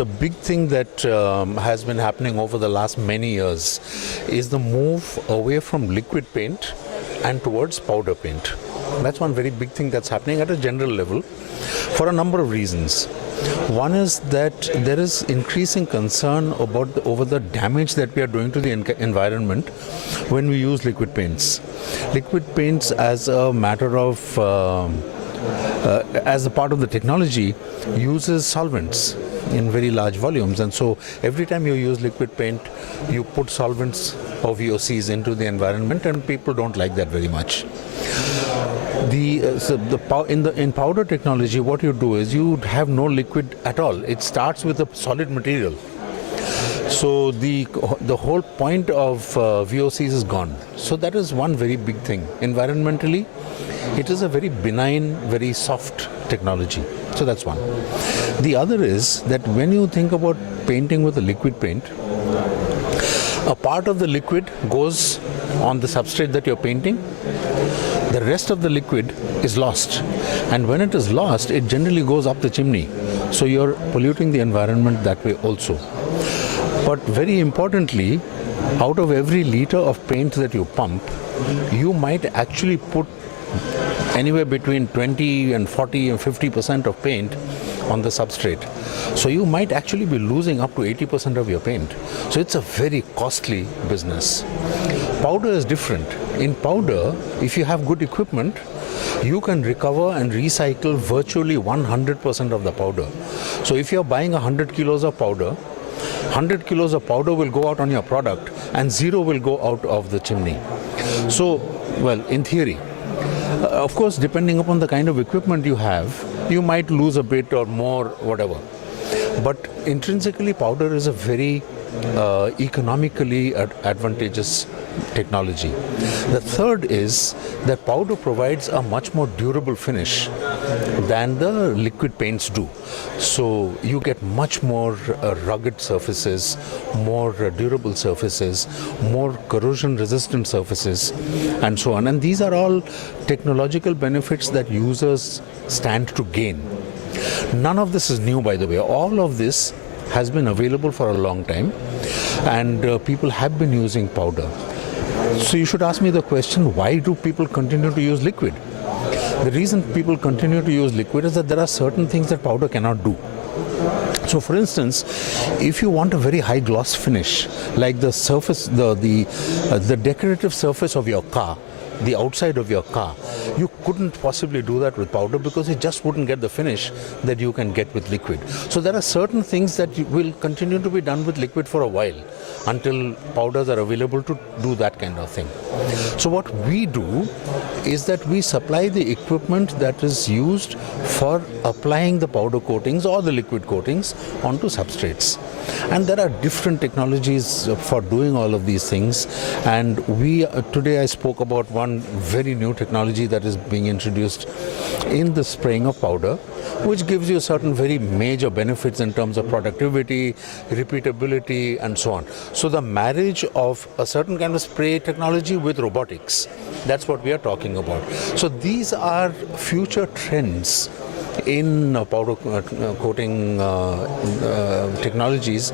the big thing that has been happening over the last many years is the move away from liquid paint and towards powder paint. That's one very big thing that's happening at a general level for a number of reasons. One is that there is increasing concern over the damage that we are doing to the environment when we use liquid paints. Liquid paints, as a matter of as a part of the technology, uses solvents in very large volumes, and so every time you use liquid paint, you put solvents or VOCs into the environment, and people don't like that very much. In powder technology, what you do is you have no liquid at all. It starts with a solid material. So the whole point of VOCs is gone. So that is one very big thing. Environmentally, it is a very benign, very soft technology. So that's one. The other is that when you think about painting with a liquid paint, a part of the liquid goes on the substrate that you're painting. The rest of the liquid is lost, and when it is lost, it generally goes up the chimney. So you're polluting the environment that way also. But very importantly, out of every liter of paint that you pump, you might actually put anywhere between 20 and 40 and 50% of paint on the substrate. So you might actually be losing up to 80% of your paint. So it's a very costly business. Powder is different. In powder, if you have good equipment, you can recover and recycle virtually 100% of the powder. So if you're buying 100 kilos of powder, 100 kilos of powder will go out on your product and 0 will go out of the chimney. So, well, in theory. Of course, depending upon the kind of equipment you have, you might lose a bit or more, whatever. But intrinsically, powder is a very economically advantageous technology. The third is that powder provides a much more durable finish than the liquid paints do. So you get much more rugged surfaces, more durable surfaces, more corrosion resistant surfaces, and so on. And these are all technological benefits that users stand to gain. None of this is new, by the way. All of this has been available for a long time, and people have been using powder. So you should ask me the question, why do people continue to use liquid? The reason people continue to use liquid is that there are certain things that powder cannot do. So for instance, if you want a very high gloss finish, like the surface, the decorative surface of your car, the outside of your car, you couldn't possibly do that with powder because it just wouldn't get the finish that you can get with liquid. So there are certain things that will continue to be done with liquid for a while until powders are available to do that kind of thing. So what we do is that we supply the equipment that is used for applying the powder coatings or the liquid coatings onto substrates. And there are different technologies for doing all of these things, and today I spoke about one very new technology that is being introduced in the spraying of powder, which gives you certain very major benefits in terms of productivity, repeatability, and so on. So the marriage of a certain kind of spray technology with robotics, that's what we are talking about. So these are future trends in powder coating technologies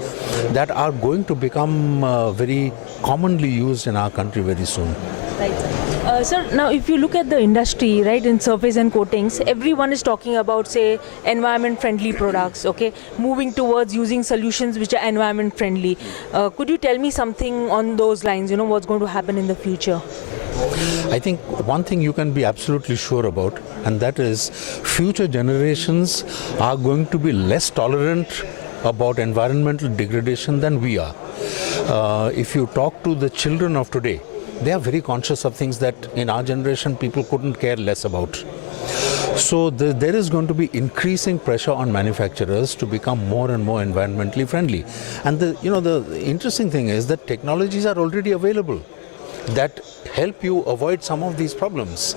that are going to become very commonly used in our country very soon. Right. Sir, now if you look at the industry, right, in surface and coatings, everyone is talking about, say, environment-friendly products, okay, moving towards using solutions which are environment-friendly. Could you tell me something on those lines, you know, what's going to happen in the future? I think one thing you can be absolutely sure about, and that is future generations are going to be less tolerant about environmental degradation than we are. If you talk to the children of today, they are very conscious of things that in our generation people couldn't care less about. So there is going to be increasing pressure on manufacturers to become more and more environmentally friendly. And the interesting thing is that technologies are already available that help you avoid some of these problems.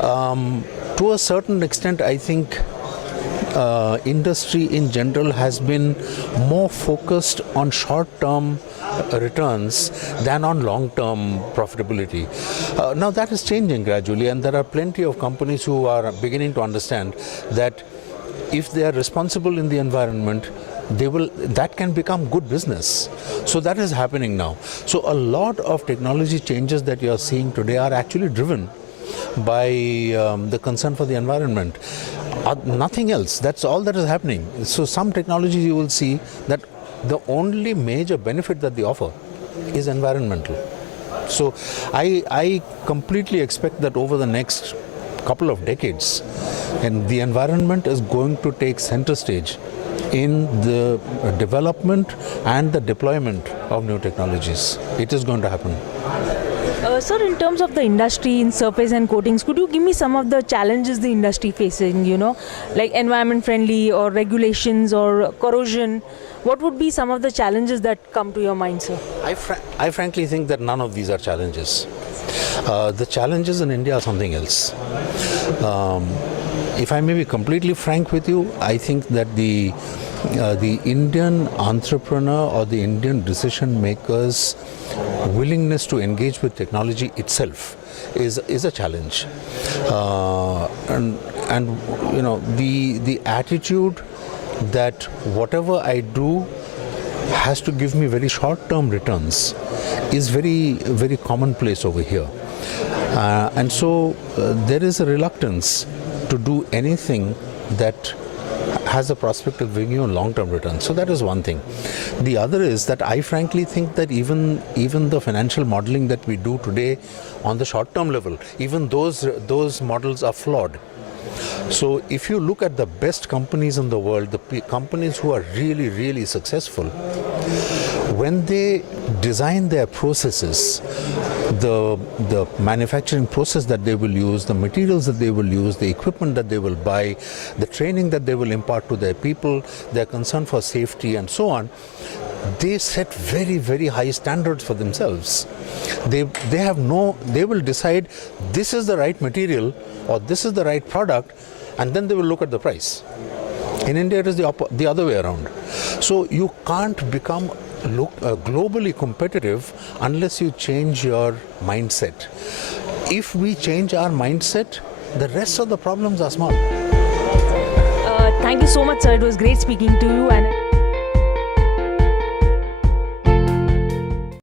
To a certain extent, I think industry in general has been more focused on short-term returns than on long-term profitability. Now that is changing gradually, and there are plenty of companies who are beginning to understand that if they are responsible in the environment, that can become good business. So that is happening now. So a lot of technology changes that you are seeing today are actually driven by the concern for the environment. Nothing else. That's all that is happening. So some technologies you will see that the only major benefit that they offer is environmental. So I completely expect that over the next couple of decades, and the environment is going to take center stage in the development and the deployment of new technologies. It is going to happen. Sir, in terms of the industry in surface and coatings, could you give me some of the challenges the industry facing, like environment friendly or regulations or corrosion? What would be some of the challenges that come to your mind, sir? I frankly think that none of these are challenges. The challenges in India are something else. If I may be completely frank with you, I think that the Indian entrepreneur or the Indian decision makers' willingness to engage with technology itself is a challenge, and the attitude that whatever I do has to give me very short-term returns is very, very commonplace over here, and so there is a reluctance to do anything that has a prospect of giving you a long-term return. So that is one thing. The other is that I frankly think that even the financial modeling that we do today on the short-term level, even those models are flawed. So if you look at the best companies in the world, the companies who are really, really successful, when they design their processes, the manufacturing process that they will use, the materials that they will use, the equipment that they will buy, the training that they will impart to their people, their concern for safety and so on, they set very, very high standards for themselves. They will decide this is the right material or this is the right product, and then they will look at the price. In India, it is the other way around. So you can't become globally competitive unless you change your mindset. If we change our mindset, the rest of the problems are small. Thank you so much, sir. It was great speaking to you. And